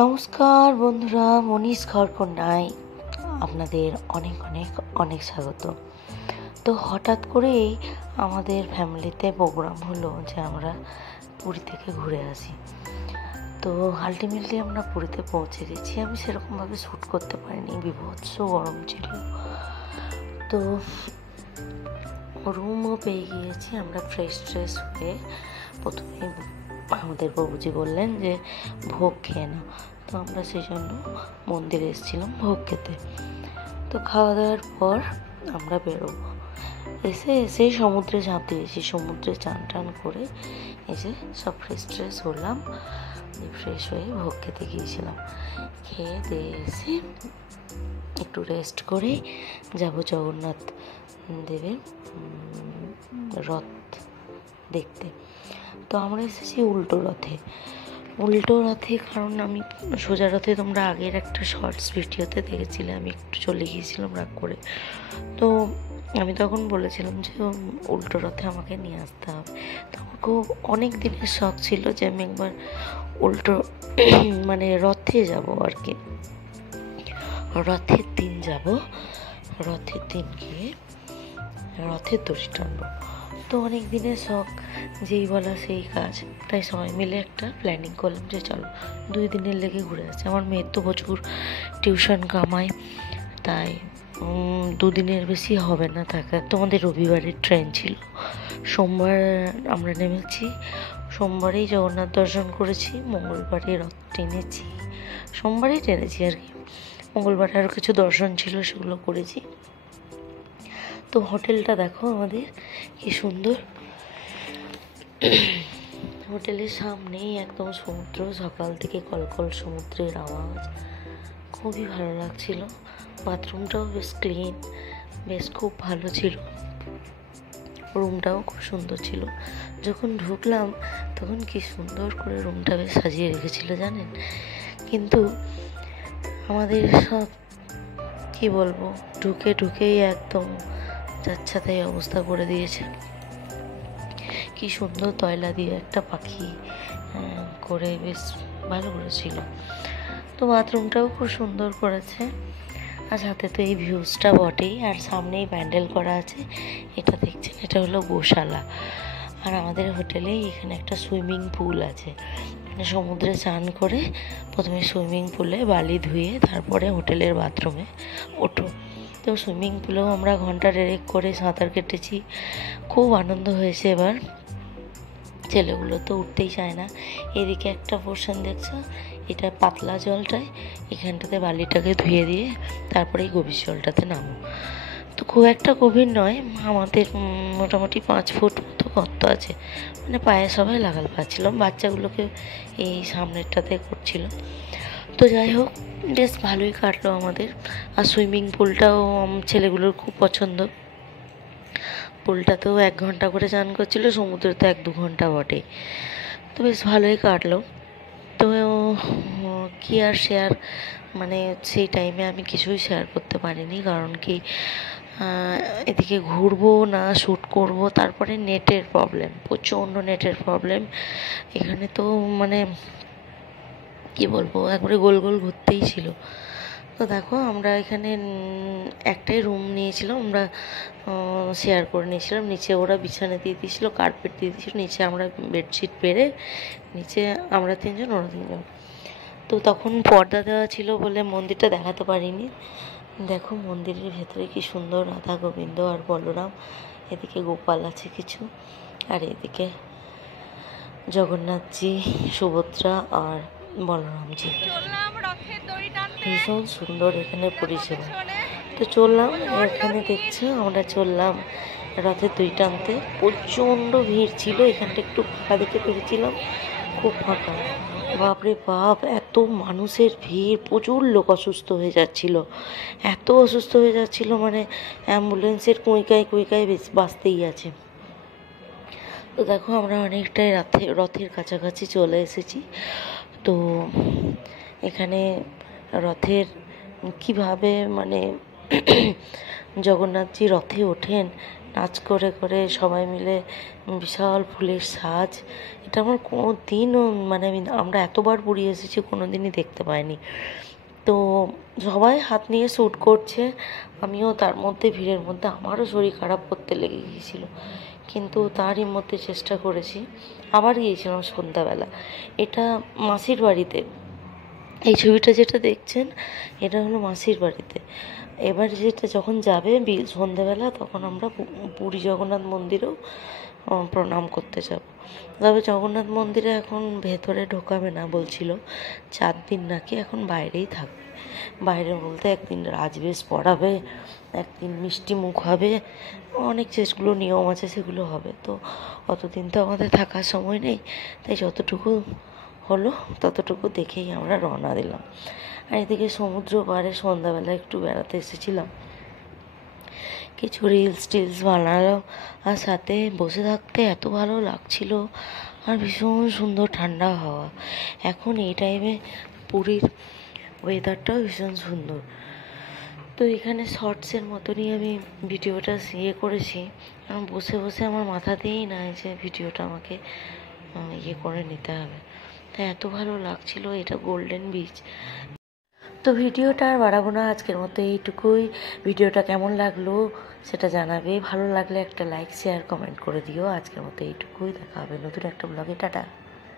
নমস্কার বন্ধুরা, মনীষ ঘরকন্যায় আপনাদের অনেক অনেক অনেক স্বাগত। তো হঠাৎ করেই আমাদের ফ্যামিলিতে প্রোগ্রাম হলো যে আমরা পুরী থেকে ঘুরে আসি। তো আলটিমেটলি আমরা পুরীতে পৌঁছে গেছি। আমি সেরকমভাবে শ্যুট করতে পারিনি, বীভৎস গরম ছিল। তো রুমও পেয়ে গিয়েছি। আমরা ফ্রেশ হয়ে প্রথমে আমাদের বাবুজি বললেন যে ভোগ খেয়ে নাও। তো আমরা সেই জন্য মন্দিরে এসেছিলাম ভোগ খেতে। তো খাওয়া দাওয়ার পর আমরা বেরোবো। এসে সমুদ্রে ঝাঁপ দিয়েছি। সমুদ্রে চান করে এসে সব ফ্রেশ হলাম। ফ্রেশ হয়ে ভোগ খেতে গিয়েছিলাম। খেয়ে দিয়ে এসে একটু রেস্ট করে যাব জগন্নাথ দেবের রথ দেখতে। তো আমরা এসেছি উল্টো রথে, কারণ আমি সোজা রথে তোমরা আগের একটা শর্টস ভিডিওতে দেখেছিলে আমি একটু চলে গিয়েছিলাম রাগ করে। তো আমি তখন বলেছিলাম যে উল্টো রথে আমাকে নিয়ে আসতে হবে। তো আমার খুব অনেক দিনের শখ ছিল যে আমি একবার উল্টো মানে রথে যাব আর কি। রথের দিন যাব, রথের দিন গিয়ে রথের দড়ি টানবো। তো অনেক দিনের শখ, যেই বলা সেই কাজ। তাই সবাই মিলে একটা প্ল্যানিং করলাম যে চলো 2 দিনের লেগে ঘুরে আসি। আমার মেয়ের তো প্রচুর টিউশন কামাই, তাই 2 দিনের বেশি হবে না থাকা। তো আমাদের রবিবারের ট্রেন ছিল, সোমবার আমরা নেমেছি। সোমবারেই জগন্নাথ দর্শন করেছি, মঙ্গলবারে রথ টেনেছি। সোমবারেই টেনেছি আর কি, মঙ্গলবারে আরও কিছু দর্শন ছিল সেগুলো করেছি। তো হোটেলটা দেখো আমাদের কি সুন্দর। হোটেলের সামনেই একদম সমুদ্র, সকাল থেকে কলকল সমুদ্রের আওয়াজ, খুবই ভালো লাগছিল। বাথরুমটাও বেশ ক্লিন, বেশ খুব ভালো ছিল। রুমটাও খুব সুন্দর ছিল। যখন ঢুকলাম তখন কি সুন্দর করে রুমটা বেশ সাজিয়ে রেখেছিল জানেন। কিন্তু আমাদের সব কি বলবো, ঢুকেই একদম যাচ্ছাতাই অবস্থা করে দিয়েছে। কি সুন্দর তয়লা দিয়ে একটা পাখি করে বেশ ভালো করেছিল। তো বাথরুমটাও খুব সুন্দর করেছে। আর সাথে তো এই ভিউজটা বটেই। আর সামনেই প্যান্ডেল করা আছে, এটা দেখছেন, এটা হলো গোশালা। আর আমাদের হোটেলেই এখানে একটা সুইমিং পুল আছে। মানে সমুদ্রে চান করে প্রথমে সুইমিং পুলে বালি ধুয়ে তারপরে হোটেলের বাথরুমে ওঠো। তো সুইমিং পুলেও আমরা ঘন্টা ডেরেক করে সাঁতার কেটেছি, খুব আনন্দ হয়েছে। এবার ছেলেগুলো তো উঠতেই চায় না। এদিকে একটা পোর্শন দেখছো, এটা পাতলা জলটায়, এখানটাতে বালিটাকে ধুয়ে দিয়ে তারপরেই গভীর জলটাতে নামো। তো খুব একটা গভীর নয়, আমাদের মোটামুটি 5 ফুট মতো গর্ত আছে, মানে পায়ে সবাই লাগাল পাচ্ছিলাম। বাচ্চাগুলোকে এই সামনেরটাতে করছিল। তো যাই হোক, বেশ ভালোই কাটলো আমাদের। আর সুইমিং পুলটাও ছেলেগুলোর খুব পছন্দ। পুলটাতেও 1 ঘন্টা করে চান করছিল, সমুদ্রে তো 1-2 ঘন্টা বটে। তো বেশ ভালোই কাটলো। তো কি আর শেয়ার, মানে সেই টাইমে আমি কিছুই শেয়ার করতে পারিনি, কারণ কি এদিকে ঘুরবো না শ্যুট করব, তারপরে নেটের প্রবলেম, প্রচণ্ড নেটের প্রবলেম এখানে। তো মানে কি বলবো, একবারে গোল ঘুরতেই ছিল। তো দেখো আমরা এখানে একটাই রুম নিয়েছিলাম, আমরা শেয়ার করে নিয়েছিলাম। নিচে ওরা বিছানা দিয়ে দিয়েছিলো, কার্পেট দিয়ে দিয়েছিলো, নিচে আমরা বেডশিট পেরে, নিচে আমরা 3 জন, ওরা 3 জন। তো তখন পর্দা দেওয়া ছিল বলে মন্দিরটা দেখাতে পারিনি। দেখো মন্দিরের ভেতরে কি সুন্দর রাধা গোবিন্দ আর বলরাম, এদিকে গোপাল আছে কিছু, আর এদিকে জগন্নাথজি, সুভদ্রা আর বলরামজি। ভীষণ সুন্দর এখানে পরিষেবা। তো চললাম, এখানে দেখছো আমরা চললাম রথের দড়ি টানতে। প্রচণ্ড ভিড় ছিল, এখানটা একটু ফাঁকা দেখে পেরেছিলাম, খুব ফাঁকা। বাপরে বাপ, এত মানুষের ভিড়, প্রচুর লোক অসুস্থ হয়ে যাচ্ছিল, এত অসুস্থ হয়ে যাচ্ছিল, মানে অ্যাম্বুলেন্সের কুঁইকায় বাঁচতেই আছে। তো দেখো আমরা অনেকটাই রথের কাছাকাছি চলে এসেছি। তো এখানে রথের কিভাবে মানে জগন্নাথজি রথে ওঠেন নাচ করে করে সবাই মিলে বিশাল ফুলের সাজ। এটা আমার কোনো দিনও মানে আমরা এতবার পুরী এসেছি কোনো দিনই দেখতে পাইনি। তো সবাই হাত নিয়ে শ্যুট করছে, আমিও তার মধ্যে ভিড়ের মধ্যে আমারও শরীর খারাপ করতে লেগে গিয়েছিল, কিন্তু তারই মধ্যে চেষ্টা করেছি। আবার গিয়েছিলাম সন্ধ্যাবেলা, এটা মাসির বাড়িতে। এই ছবিটা যেটা দেখছেন এটা হলো মাসির বাড়িতে। এবার যেটা যখন যাবে সন্ধ্যেবেলা তখন আমরা পুরী জগন্নাথ মন্দিরেও প্রণাম করতে যাব। তবে জগন্নাথ মন্দিরে এখন ভেতরে ঢোকাবে না বলছিল, 4 দিন নাকি এখন বাইরেই থাকবে। বাইরে বলতে একদিন রাজবেশ পড়াবে, একদিন মিষ্টি মুখ হবে, অনেক যেগুলো নিয়ম আছে সেগুলো হবে। তো অতদিন তো আমাদের থাকার সময় নেই, তাই যতটুকু হলো ততটুকু দেখেই আমরা রওনা দিলাম। আর এদিকে সমুদ্র পাড়ে সন্ধ্যাবেলা একটু বেড়াতে এসেছিলাম, কিছু রিলস টিলস বানালাম, আর সাথে বসে থাকতে এত ভালো লাগছিল। আর ভীষণ সুন্দর ঠান্ডা হাওয়া। এখন এই টাইমে পুরীর ওয়েদারটাও ভীষণ সুন্দর। তো এখানে শর্টসের মতনই আমি ভিডিওটা করেছি, কারণ বসে বসে আমার মাথাতেই না যে ভিডিওটা আমাকে করে নিতে হবে। তাই এত ভালো লাগছিল। এটা গোল্ডেন বিচ। তো ভিডিওটা আর বাড়াবো না, আজকের মতো এইটুকুই। ভিডিওটা কেমন লাগলো সেটা জানাবে, ভালো লাগলে একটা লাইক শেয়ার কমেন্ট করে দিও। আজকের মতো এইটুকুই, দেখা হবে নতুন একটা ব্লগে। টাটা।